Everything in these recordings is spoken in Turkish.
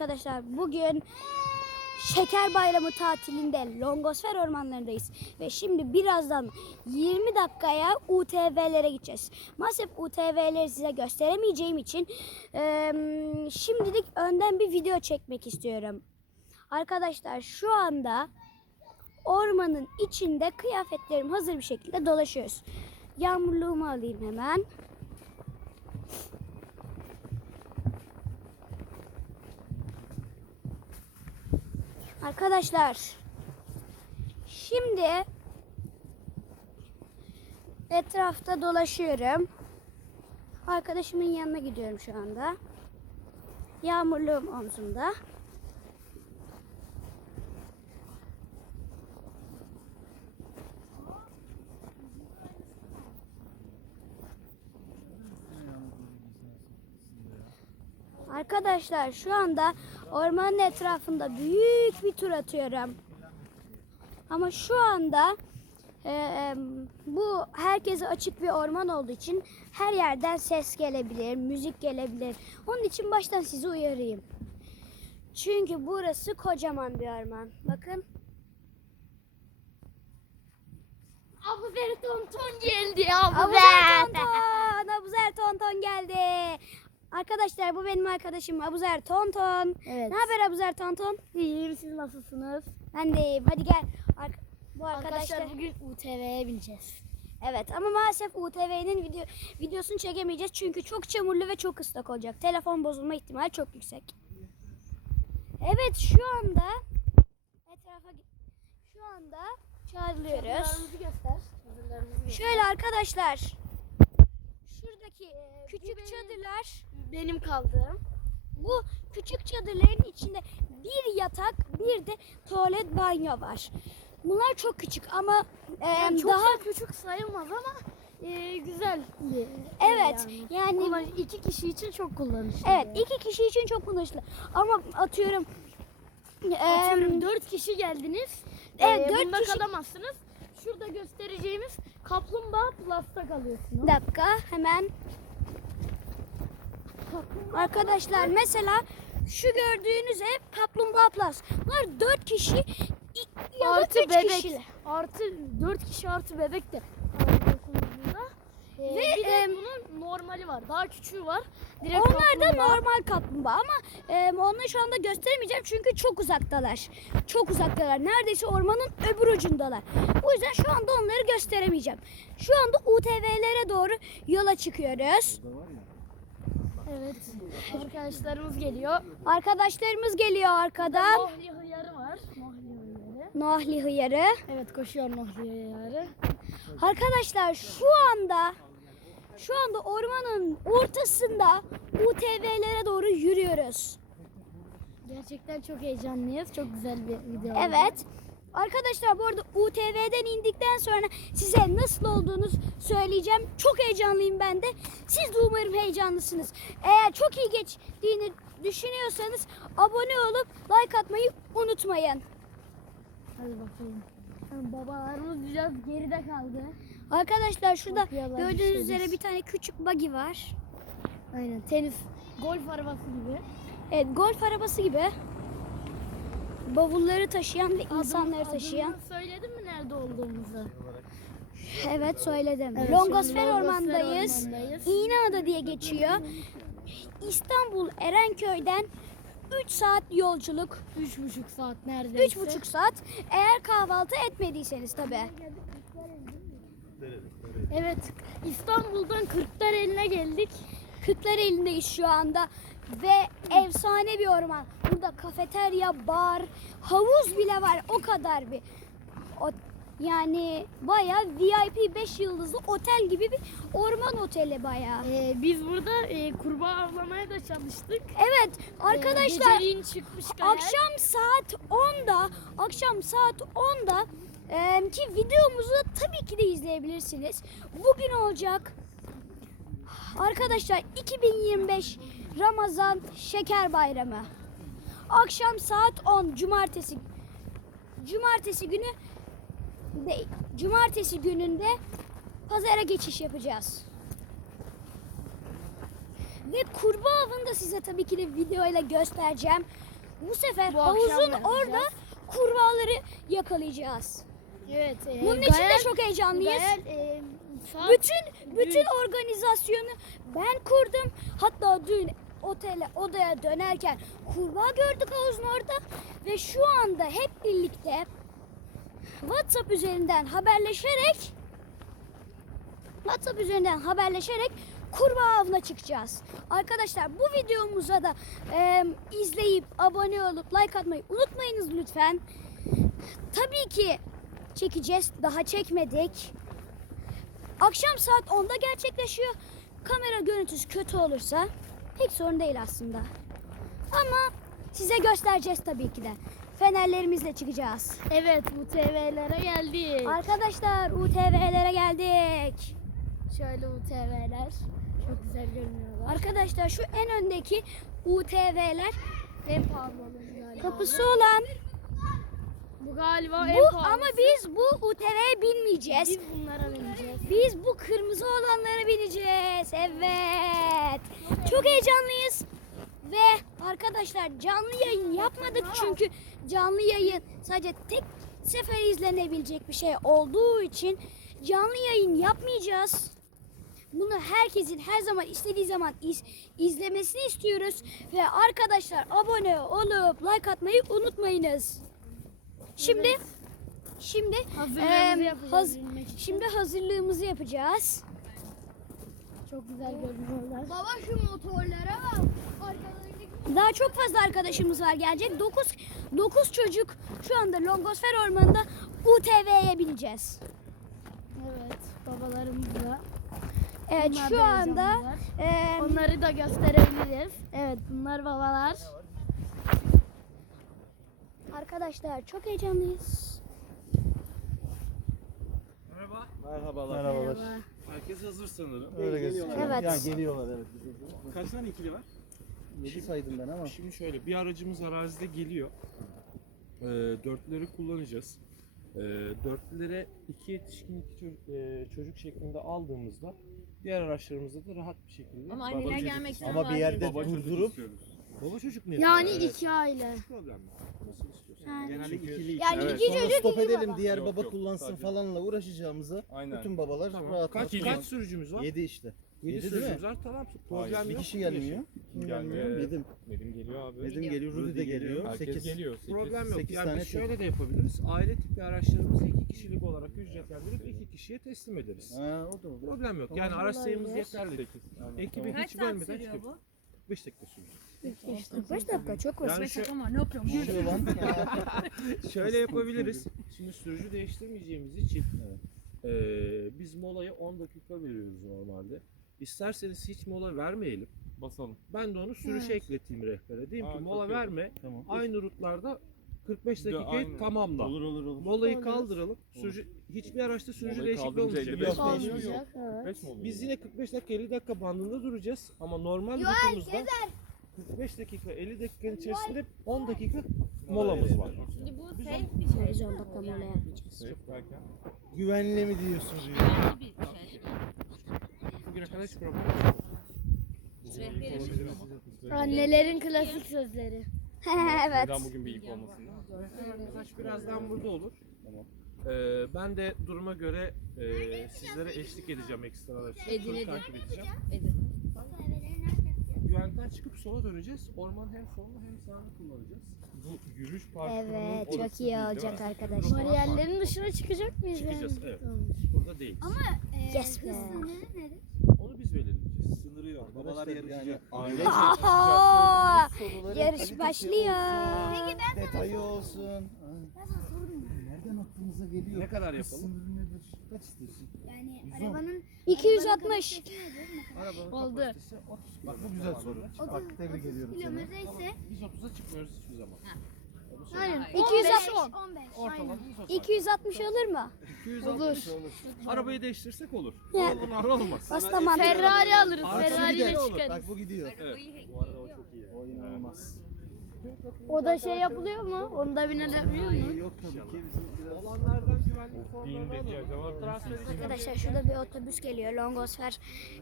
Arkadaşlar bugün Şeker Bayramı tatilinde Longosfer ormanlarındayız. Ve şimdi birazdan 20 dakikaya UTV'lere gideceğiz. Maalesef UTV'leri size gösteremeyeceğim için eee, şimdilik önden bir video çekmek istiyorum. Arkadaşlar şu anda ormanın içinde kıyafetlerim hazır bir şekilde dolaşıyoruz. Yağmurluğumu alayım hemen. Arkadaşlar şimdi etrafta dolaşıyorum. Arkadaşımın yanına gidiyorum şu anda. Yağmurluğum omzumda. Arkadaşlar şu anda ormanın etrafında büyük bir tur atıyorum. Ama şu anda e, e, bu herkese açık bir orman olduğu için her yerden ses gelebilir, müzik gelebilir. Onun için baştan sizi uyarayım. Çünkü burası kocaman bir orman. Bakın. Abuzer Tonton geldi Abuzer. Abuzer Tonton! Abuzer Tonton geldi. Arkadaşlar bu benim arkadaşım Abuzer Tonton. Evet. Ne haber Abuzer Tonton? İyiyim siz nasılsınız? Ben de iyiyim. Hadi gel. Ar- bu arkadaşlar. Arkadaşlar bugün UTV'ye bineceğiz. Evet ama maalesef UTV'nin video videosunu çekemeyeceğiz çünkü çok çamurlu ve çok ıslak olacak. Telefon bozulma ihtimali çok yüksek. Evet şu anda etrafa şu anda göster. Şöyle arkadaşlar. Şuradaki küçük benim- çadırlar Benim kaldığım. bu küçük çadırların içinde bir yatak bir de tuvalet banyo var. Bunlar çok küçük ama e, Yani çok daha da küçük sayılmaz ama e, güzel. evet ev yani Ama iki kişi için çok kullanışlı. Evet iki kişi için çok kullanışlı. Ama atıyorum Atıyorum em, dört kişi geldiniz. Evet, Ee, dört bunda kişi- kalamazsınız. Şurada göstereceğimiz kaplumbağa plus'ta kalıyorsunuz. dakika hemen arkadaşlar mesela şu gördüğünüz ev Kaplumbağa Plus. Bunlar dört kişi i- ya da artı üç bebek. kişiler. Artı 4 kişi artı bebek de. Ee, Ve, bir de em, bunun normali var. Daha küçüğü var. Direkt Onlar da kaplumbağa. normal kaplumbağa ama e, onları şu anda gösteremeyeceğim çünkü çok uzaktalar. Çok uzaktalar. Neredeyse ormanın öbür ucundalar. O yüzden şu anda onları gösteremeyeceğim. Şu anda UTV'lere doğru yola çıkıyoruz. Evet. Arkadaşlarımız geliyor. Arkadaşlarımız geliyor arkadan. Nohli hıyarı var. Nohli hıyarı. Nohli hıyarı. Evet koşuyor Nohli hıyarı. Arkadaşlar şu anda şu anda ormanın ortasında UTV'lere doğru yürüyoruz. Gerçekten çok heyecanlıyız. Çok güzel bir video. oldu. Arkadaşlar bu arada UTV'den indikten sonra size nasıl olduğunu söyleyeceğim. Çok heyecanlıyım ben de. Siz de umarım heyecanlısınız. Eğer çok iyi geçtiğini düşünüyorsanız abone olup like atmayı unutmayın. Hadi bakalım. Yani babalarımız biraz geride kaldı. Arkadaşlar şurada gördüğünüz düşeriz. üzere bir tane küçük buggy var. Aynen tenis, golf arabası gibi. Evet golf arabası gibi. Bavulları taşıyan ve insanları taşıyan. Söyledin mi nerede olduğumuzu? Evet söyledim. Evet, Longosfer ormandayız. ormandayız. İğneada diye geçiyor. İstanbul Erenköy'den 3 saat yolculuk. Üç buçuk saat neredeyse. 3,5 saat. Eğer kahvaltı etmediyseniz tabii. Evet İstanbul'dan Kırklareli'ne geldik. Kırklareli'ndeyiz şu anda. Ve efsane bir orman. Burada kafeterya, bar, havuz bile var. O kadar bir. O, yani bayağı VIP 5 yıldızlı otel gibi bir orman oteli bayağı. Ee, biz burada e, kurbağa avlamaya da çalıştık. Evet Ee, arkadaşlar geceliğin çıkmış gayet. akşam saat 10'da akşam saat 10'da e, ki videomuzu tabii ki de izleyebilirsiniz. Bugün olacak. Arkadaşlar 2025 Ramazan Şeker Bayramı. Akşam saat 10 cumartesi cumartesi günü değil. Cumartesi gününde pazara geçiş yapacağız. Ve kurbağa avını da size tabii ki de videoyla göstereceğim. Bu sefer Bu havuzun orada kurbağaları yakalayacağız. Evet. e, Bunun için de çok heyecanlıyız. Gael, e, saat- Bütün bütün organizasyonu ben kurdum. Hatta dün otele odaya dönerken kurbağa gördük havuzun orada ve şu anda hep birlikte WhatsApp üzerinden haberleşerek WhatsApp üzerinden haberleşerek kurbağa avına çıkacağız. Arkadaşlar bu videomuza da e, izleyip abone olup like atmayı unutmayınız lütfen. Tabii ki çekeceğiz. Daha çekmedik. Akşam saat 10'da gerçekleşiyor. Kamera görüntüsü kötü olursa pek sorun değil aslında. Ama size göstereceğiz tabii ki de. Fenerlerimizle çıkacağız. Evet bu TV'lere geldik. Arkadaşlar UTV'lere geldik. Şöyle bu TV'ler. Çok güzel görünüyorlar. Arkadaşlar şu en öndeki UTV'ler En pahalı olan galiba. kapısı olan Bu galiba en bu pahalı. ama biz bu UTV'ye binmeyeceğiz. Biz bunlara bineceğiz. Biz bu kırmızı olanlara bineceğiz. Evet. Çok heyecanlıyız. Ve arkadaşlar canlı yayın yapmadık çünkü canlı yayın sadece tek sefer izlenebilecek bir şey olduğu için canlı yayın yapmayacağız. Bunu herkesin her zaman istediği zaman iz- izlemesini istiyoruz. Ve arkadaşlar abone olup like atmayı unutmayınız. Şimdi şimdi Hazırlığımızı yapacağız haz- şimdi hazırlığımızı yapacağız. Çok güzel görünüyorlar. Baba şu motorlara bak. Arkadaki Daha çok fazla arkadaşımız var gelecek. 9 9 çocuk şu anda Longosfer Ormanı'nda UTV'ye bineceğiz. Evet babalarımızla. Evet Bunlar şu da anda em, Onları da gösterebiliriz. Evet bunlar babalar. Arkadaşlar çok heyecanlıyız. Merhaba. Merhabalar. Merhaba. Herkes hazır sanırım. Öyle gözüküyor. Evet. Ya geliyorlar evet. Kaç tane ikili var? 7 saydım ben ama. Şimdi şöyle bir aracımız arazide geliyor. Ee, dörtlüleri kullanacağız. Ee, dörtlülere iki yetişkin iki çocuk, e, çocuk şeklinde aldığımızda diğer araçlarımızda da rahat bir şekilde Ama anneler çocuk gelmek istiyoruz. Ama bir yerde Baba çocuk durdurup istiyoruz. Baba çocuk ne? Yani Evet. iki aile. problem mi? Nasıl istiyorsan. Yani- Genelde ikili Yani Evet. iki sonra çocuk stop iki edelim baba. diğer Yok, baba yok, kullansın sadece. falanla uğraşacağımıza Aynen. bütün babalar Tamam. rahat Kaç, rahat kaç sürücümüz var? 7 işte. 7 Yedi değil mi? sürücümüz var. Tamam. Problem. Bir yok. kişi gelmiyor. Kim Gelmiyor. gelmiyor? Nedim. Nedim geliyor abi. Nedim geliyor, Rudy de geliyor. Herkes 8. geliyor. Sekiz. Problem yok. sekiz Yani tane biz şöyle de yapabiliriz. Aile tipi araçlarımızı iki kişilik olarak ücretlendirip iki kişiye teslim ederiz. Ha o da olur. Problem yok. Yani araç sayımız yeterli. Sekiz. Aynen. Ekibi Tamam. hiç bölmeden çıkıp 5 dakika sürüyor. 5 dakika çok basit. Yani şu, ama ne yapıyorum? Şöyle yapabiliriz. Şimdi sürücü değiştirmeyeceğimiz için eee, biz molayı 10 dakika veriyoruz normalde. İsterseniz hiç mola vermeyelim. Basalım. Ben de onu sürüşe ekleteyim rehbere. Diyeyim Aa, ki çok mola iyi. verme. Tamam. Aynı rutlarda 45 Bir de dakikayı aynı. tamamla. Olur olur olur. Molayı kaldıralım. Sürücü, hiçbir araçta sürücü Molayı değişikliği kaldırınca olmayacak. 55 Yok? Olmayacak. Evet. 5 mi oluyor? Biz yine 45 dakika 50 dakika bandında duracağız ama normal rutumuzda 45 dakika 50 dakikanın içerisinde 10 dakika molamız var. Şimdi bu safe bir şey. Biz 10 dakika mola yapmayacağız. Safe derken. Güvenli mi diyorsun diyor. Bir şey. Bugüne kadar hiç problem yok. Annelerin klasik sözleri. evet. Neden bugün bir ip olmasın? Arkadaş birazdan burada olur. Tamam. Ee, ben de duruma göre e, sizlere eşlik edeceğim ekstra araç. Edin, edin. takip edeceğim. Edin. Güvenlikten çıkıp sola döneceğiz. Orman hem solunu hem sağını kullanacağız. Bu yürüyüş parkurunun Evet orası çok iyi değil, değil mi? olacak arkadaşlar. Bariyerlerin dışına çıkacak mıyız? Çıkacağız evet. Burada değil. Yes be. Onu biz belirleyeceğiz. Sınırı yok. Babalar yarışacak. Aile Yarış başlıyor. olsun, Detayı olsun. Ha. Nereden aklınıza geliyor? Ne kadar yapalım? sınırı nedir? Kaç istiyorsun? Yani arabanın 260. Arabanın Oldu. kapasitesi 30. Bak bu güzel soru. Bak tebrik ediyorum seni. kilometre ise Biz 30'a çıkmıyoruz hiçbir zaman. Aynen. 260. 15. Ortalamamız o. 260 olur mu? 260 olur. Arabayı değiştirsek olur. Ya. Bunlar olmaz. Aslında mantıklı. Ferrari alırız. Ferrari ile çıkarız. Bak bu gidiyor. Evet. Bu arada o çok iyi. O inanılmaz. O da şey yapılıyor mu? Onu da binebiliyor mu? Yok tabii ki Olanlardan güvenlik mı? Arkadaşlar şurada bir otobüs geliyor. Longosfer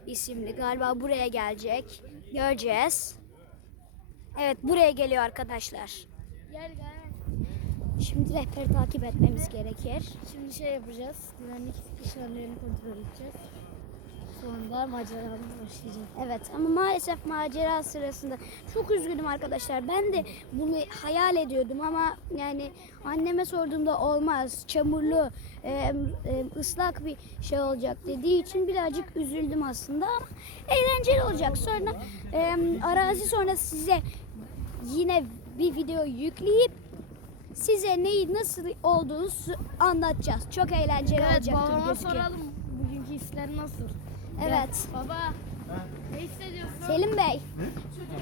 isimli. Galiba buraya gelecek. Göreceğiz. Evet buraya geliyor arkadaşlar. Şimdi rehberi takip etmemiz gerekir. Şimdi şey yapacağız. Güvenlik işlemlerini kontrol edeceğiz. Sonra maceramız başlayacak. Evet ama maalesef macera sırasında çok üzgünüm arkadaşlar. Ben de bunu hayal ediyordum ama yani anneme sorduğumda olmaz. Çamurlu, ıslak bir şey olacak dediği için birazcık üzüldüm aslında ama eğlenceli olacak. Sonra arazi sonra size yine bir video yükleyip size neyi nasıl olduğunu anlatacağız. Çok eğlenceli Evet olacaktır babama gözüküyor. soralım. Bugünkü hisler nasıl? Evet. Baba ne hissediyorsun? Selim Bey.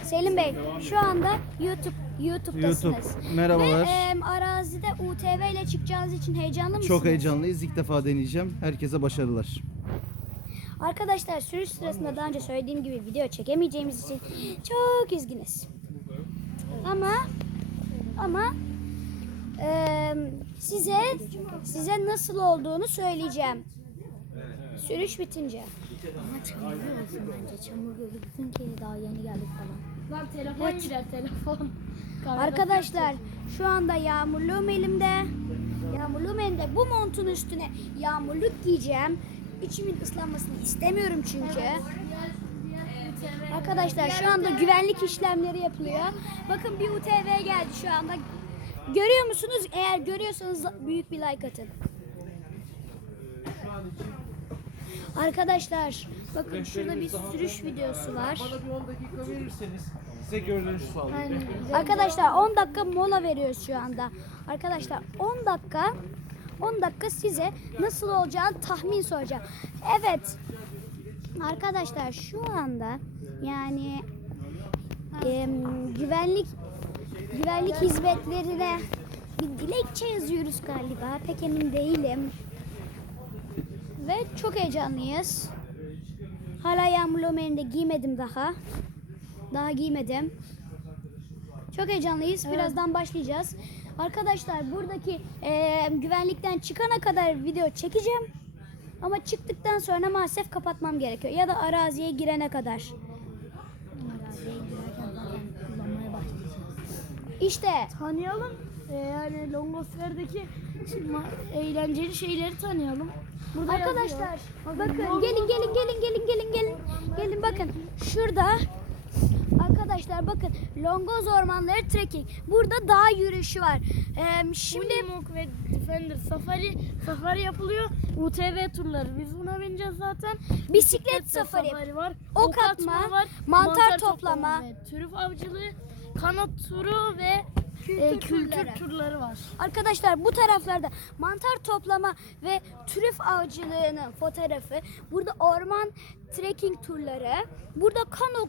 Selim Bey şu anda YouTube YouTube'dasınız. YouTube. Merhabalar. Ve em, arazide UTV ile çıkacağınız için heyecanlı mısınız? Çok heyecanlıyız. İlk defa deneyeceğim. Herkese başarılar. Arkadaşlar sürüş sırasında daha önce söylediğim gibi video çekemeyeceğimiz için çok üzgünüz. Ama ama em, size size nasıl olduğunu söyleyeceğim. Sürüş bitince. Ama çamurlu olsun bence. Çamurlu bizimki daha yeni geldik falan. Lan telefon Evet. gider telefon. Arkadaşlar şu anda yağmurluğum elimde. Yağmurluğum elimde. Bu montun üstüne yağmurluk giyeceğim. İçimin ıslanmasını istemiyorum çünkü. Arkadaşlar şu anda güvenlik işlemleri yapılıyor. Bakın bir UTV geldi şu anda. Görüyor musunuz? Eğer görüyorsanız büyük bir like atın. Arkadaşlar bakın şurada bir sürüş videosu var. Bana bir 10 dakika verirseniz size görünüş sağlayayım. Arkadaşlar 10 dakika mola veriyoruz şu anda. Arkadaşlar 10 dakika 10 dakika size nasıl olacağını tahmin soracağım. Evet. Arkadaşlar şu anda yani em, güvenlik güvenlik hizmetlerine bir dilekçe yazıyoruz galiba. Pek emin değilim. Ve çok heyecanlıyız. Hala yağmurluğumu elimde giymedim daha. Daha giymedim. Çok heyecanlıyız. Birazdan başlayacağız. Arkadaşlar buradaki eee, güvenlikten çıkana kadar video çekeceğim. Ama çıktıktan sonra maalesef kapatmam gerekiyor. Ya da araziye girene kadar. İşte Tanıyalım. Ee, yani Longosfer'deki eğlenceli şeyleri tanıyalım. Burada yazıyor. arkadaşlar bakın gelin gelin gelin gelin gelin gelin. Gelin bakın şurada Arkadaşlar bakın Longoz Ormanları Trekking. Burada dağ yürüyüşü var. Eee, şimdi Unimog ve Defender Safari safari yapılıyor. UTV turları. Biz buna bineceğiz zaten. bisiklet de safari, var. ok atma, mantar toplama. ve Türüf avcılığı, kanat turu ve e, kültür turları. turları var. Arkadaşlar bu taraflarda mantar toplama ve türüf avcılığının fotoğrafı. Burada orman trekking turları. Burada kano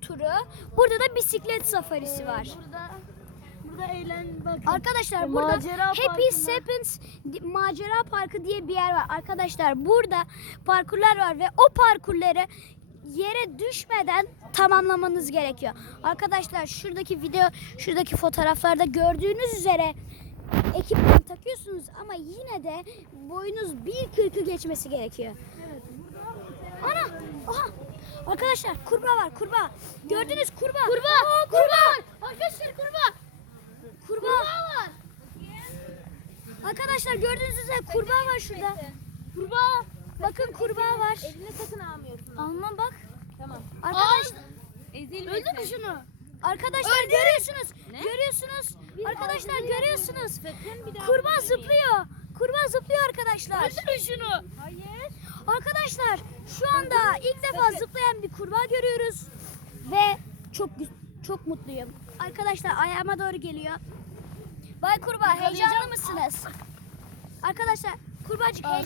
turu. Burada da bisiklet safarisi var. Burada burada eğlen bakın. Arkadaşlar burada Macera Happy parkında- di- Macera Parkı diye bir yer var. Arkadaşlar burada parkurlar var ve o parkurları yere düşmeden tamamlamanız gerekiyor. Arkadaşlar şuradaki video, şuradaki fotoğraflarda gördüğünüz üzere ekipman takıyorsunuz ama yine de boyunuz bir kırkı geçmesi gerekiyor. Ana! Aha! Arkadaşlar kurbağa var kurbağa. Gördünüz kurbağa. Kurbağa! kurbağa! Arkadaşlar kurbağa. Kurbağa var. Arkadaşlar gördüğünüz üzere kurbağa var şurada. Kurbağa. Bakın kurbağa var. Eline sakın almıyorsun. Alma bak. Arkadaşlar, öldü mü şunu? Arkadaşlar görüyorsunuz. Görüyorsunuz. Arkadaşlar görüyorsunuz. Bir daha Kurbağa zıplıyor. Kurbağa zıplıyor arkadaşlar. Öldürün şunu. Hayır. Arkadaşlar şu anda ilk defa zıplayan bir kurbağa görüyoruz ve çok çok mutluyum. Arkadaşlar ayağıma doğru geliyor. Bay kurbağa heyecanlı mısınız? Arkadaşlar kurbağacık heyecan